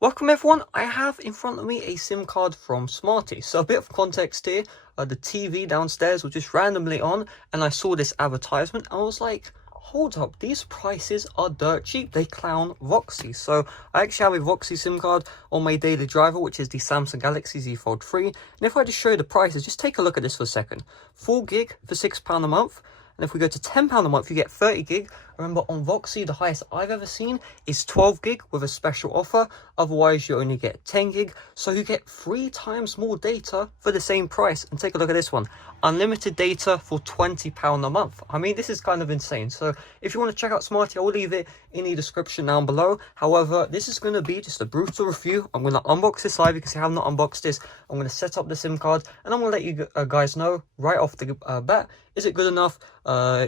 Welcome everyone, I have in front of me a SIM card from Smarty. So a bit of context here, the TV downstairs was just randomly on and I saw this advertisement and I was like, hold up, these prices are dirt cheap, they clown Voxi. So I actually have a Voxi SIM card on my daily driver, which is the Samsung Galaxy Z Fold 3. And if I just show you the prices, just take a look at this for a second. 4 gig for £6 a month. And if we go to £10 a month, you get 30 gig. Remember, on Voxi, the highest I've ever seen is 12 gig with a special offer. Otherwise, you only get 10 gig. So you get 3 times more data for the same price. And take a look at this one. Unlimited data for £20 a month. I mean, this is kind of insane. So if you want to check out Smarty, I will leave it in the description down below. However, this is going to be just a brutal review. I'm going to unbox this live because I have not unboxed this. I'm going to set up the SIM card and I'm going to let you guys know right off the bat, is it good enough?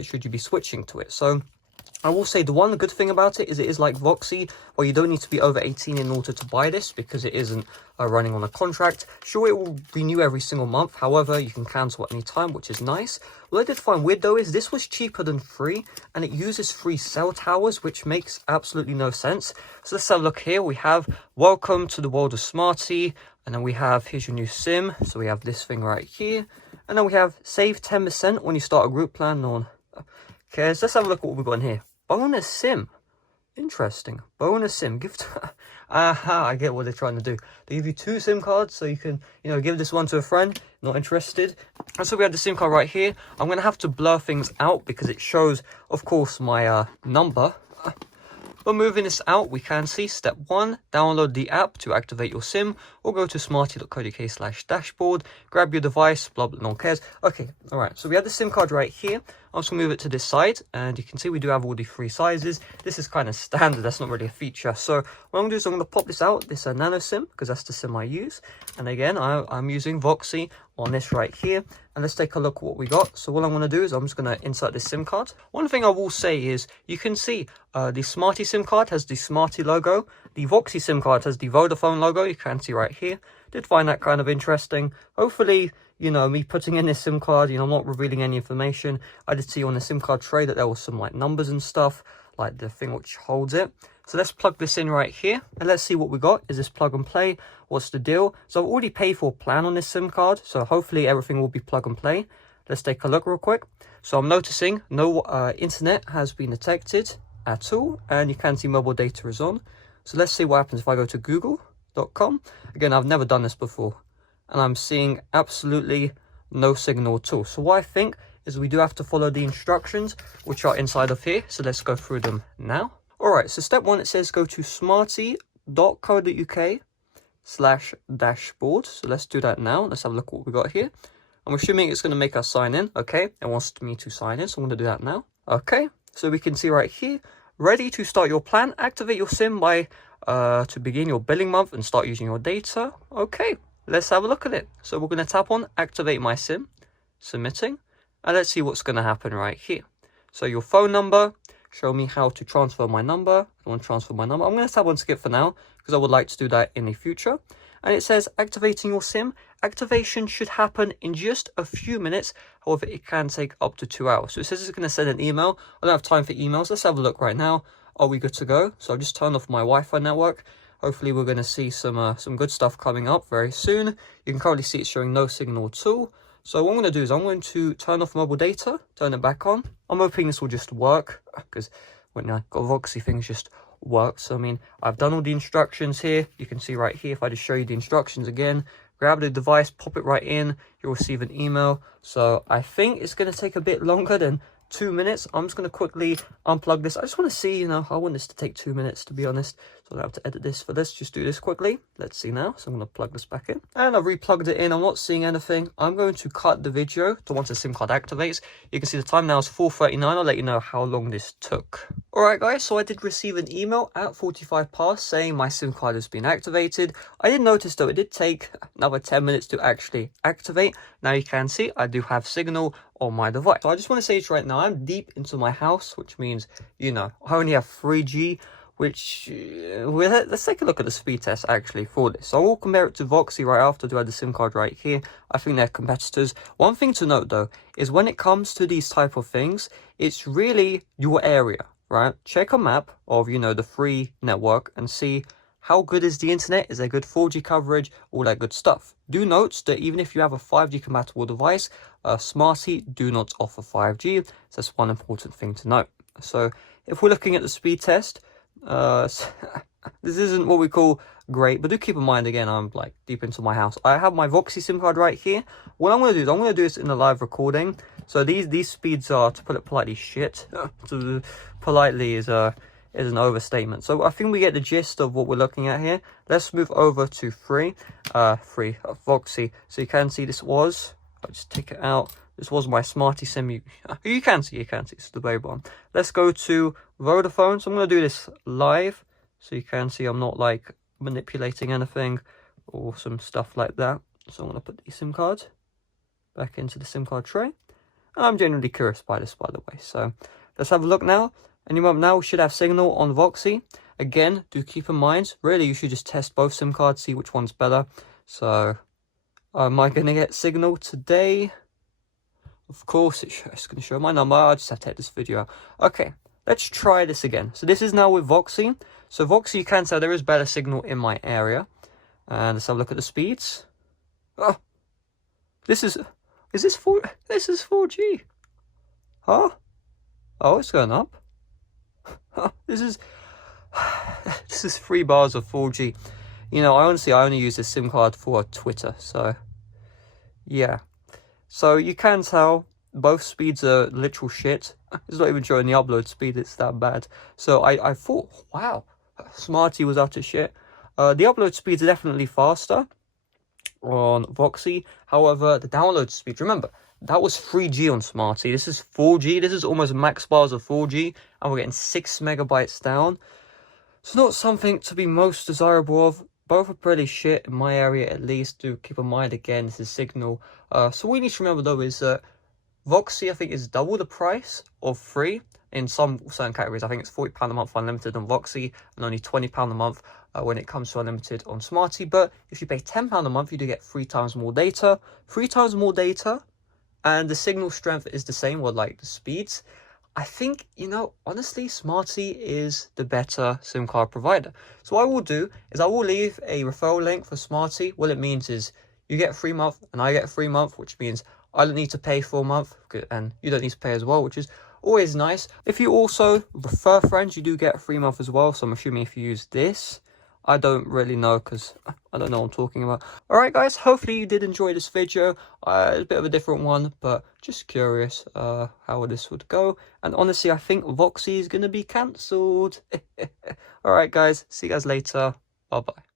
Should you be switching to it? So I will say the one good thing about it is like Voxi, where you don't need to be over 18 in order to buy this because it isn't running on a contract. Sure, it will renew every single month. However, you can cancel at any time, which is nice. What I did find weird though is this was cheaper than free and it uses 3 cell towers, which makes absolutely no sense. So let's have a look here. We have welcome to the world of Smarty. And then we have, here's your new SIM. So we have this thing right here. And then we have save 10% when you start a group plan. No one cares. Let's have a look at what we've got in here. Bonus SIM. Interesting. Bonus SIM. Aha, I get what they're trying to do. They give you 2 SIM cards so you can, give this one to a friend. Not interested. And so we have the SIM card right here. I'm going to have to blur things out because it shows, of course, my number. But moving this out, we can see step 1, download the app to activate your SIM, or go to smarty.co.uk/dashboard, grab your device, blah, blah, no one cares. Okay, all right, so we have the SIM card right here. I'm just gonna move it to this side, and you can see we do have all the 3 sizes. This is kind of standard, that's not really a feature. So what I'm gonna do is I'm gonna pop this out, this nano SIM, because that's the SIM I use. And again, I'm using Voxi on this right here. And let's take a look at what we got. So what I'm going to do is I'm just going to insert this SIM card. One thing I will say is you can see the Smarty SIM card has the Smarty logo. The Voxi SIM card has the Vodafone logo. You can see right here. Did find that kind of interesting. Hopefully, me putting in this SIM card, I'm not revealing any information. I did see on the SIM card tray that there was some like numbers and stuff, like the thing which holds it. So let's plug this in right here and let's see what we got. Is this plug and play? What's the deal? So I've already paid for a plan on this SIM card, so hopefully everything will be plug and play. Let's take a look real quick. So I'm noticing no internet has been detected at all, and you can see mobile data is on. So let's see what happens if I go to google.com. Again, I've never done this before, and I'm seeing absolutely no signal at all. So what I think is we do have to follow the instructions which are inside of here. So let's go through them now. Alright, so step 1, it says go to smarty.co.uk/dashboard. So let's do that now. Let's have a look at what we got here. I'm assuming it's going to make us sign in. Okay, it wants me to sign in, so I'm going to do that now. Okay, so we can see right here, ready to start your plan. Activate your SIM by to begin your billing month and start using your data. Okay, let's have a look at it. So we're going to tap on activate my SIM, submitting, and let's see what's going to happen right here. So your phone number. Show me how to transfer my number. I want to transfer my number. I'm going to tap on skip for now because I would like to do that in the future. And it says activating your SIM. Activation should happen in just a few minutes. However, it can take up to 2 hours. So it says it's going to send an email. I don't have time for emails. Let's have a look right now. Are we good to go? So I've just turned off my Wi-Fi network. Hopefully we're going to see some good stuff coming up very soon. You can currently see it's showing no signal at all. So what I'm going to do is I'm going to turn off mobile data, turn it back on. I'm hoping this will just work because when I got Voxi, things just work. So, I mean, I've done all the instructions here. You can see right here, if I just show you the instructions again, grab the device, pop it right in, you'll receive an email. So I think it's going to take a bit longer than 2 minutes. I'm just going to quickly unplug this. I just want to see, I want this to take 2 minutes, to be honest. So I have to edit this for this. Just do this quickly. Let's see now. So I'm going to plug this back in. And I've replugged it in. I'm not seeing anything. I'm going to cut the video to once the SIM card activates. You can see the time now is 4:39. I'll let you know how long this took. Alright guys, so I did receive an email at 45 past saying my SIM card has been activated. I did notice though, it did take another 10 minutes to actually activate. Now you can see I do have signal on my device. So I just want to say it right now, I'm deep into my house, which means, I only have 3G, which, let's take a look at the speed test actually for this. So I will compare it to Voxi right after to add the SIM card right here. I think they're competitors. One thing to note though, is when it comes to these type of things, it's really your area, right? Check a map of, the free network and see How good is the internet? Is there good 4G coverage? All that good stuff. Do note that even if you have a 5G compatible device, Smarty do not offer 5G. So that's one important thing to note. So if we're looking at the speed test, this isn't what we call great, but do keep in mind, again, I'm like deep into my house. I have my Voxi SIM card right here. What I'm going to do is I'm going to do this in a live recording. So these speeds are, to put it politely, shit. Politely is an overstatement. So I think we get the gist of what we're looking at here. Let's move over to Voxi. So you can see this was, I'll just take it out. This was my Smarty Sim. You can see, it's the baby one. Let's go to Vodafone. So I'm going to do this live. So you can see I'm not like manipulating anything or some stuff like that. So I'm going to put the SIM card back into the SIM card tray. And I'm genuinely curious by this, by the way. So let's have a look now. Any moment now, we should have signal on Voxi. Again, do keep in mind, really, you should just test both SIM cards, see which one's better. So, am I going to get signal today? Of course, it's going to show my number. I just have to edit this video out. Okay, let's try this again. So this is now with Voxi. So Voxi, you can tell there is better signal in my area. And let's have a look at the speeds. Oh, this is this 4G? Huh? Oh, it's going up. This is 3 bars of 4G. You know, I only use this SIM card for Twitter, so yeah. So you can tell both speeds are literal shit. It's not even showing the upload speed, it's that bad. So I thought, wow, Smarty was utter shit. The upload speeds are definitely faster on Voxi. However, the download speed, remember, that was 3G on Smarty. This is 4G. This is almost max bars of 4G. And we're getting 6 megabytes down. It's not something to be most desirable of. Both are pretty shit in my area, at least. Do keep in mind, again, this is signal. So what we need to remember, though, is that Voxi, I think, is double the price of free. In some certain categories, I think it's £40 a month unlimited on Voxi. And only £20 a month when it comes to unlimited on Smarty. But if you pay £10 a month, you do get 3 times more data. 3 times more data. And the signal strength is the same, or like the speeds. I think, you know, honestly, Smarty is the better SIM card provider. So what I will do is I will leave a referral link for Smarty. What it means is you get a free month and I get a free month, which means I don't need to pay for a month and you don't need to pay as well, which is always nice. If you also refer friends, you do get a free month as well. So I'm assuming if you use this, I don't really know because I don't know what I'm talking about. Alright guys, hopefully you did enjoy this video. It's a bit of a different one, but just curious how this would go. And honestly, I think Voxi is going to be cancelled. Alright guys, see you guys later. Bye bye.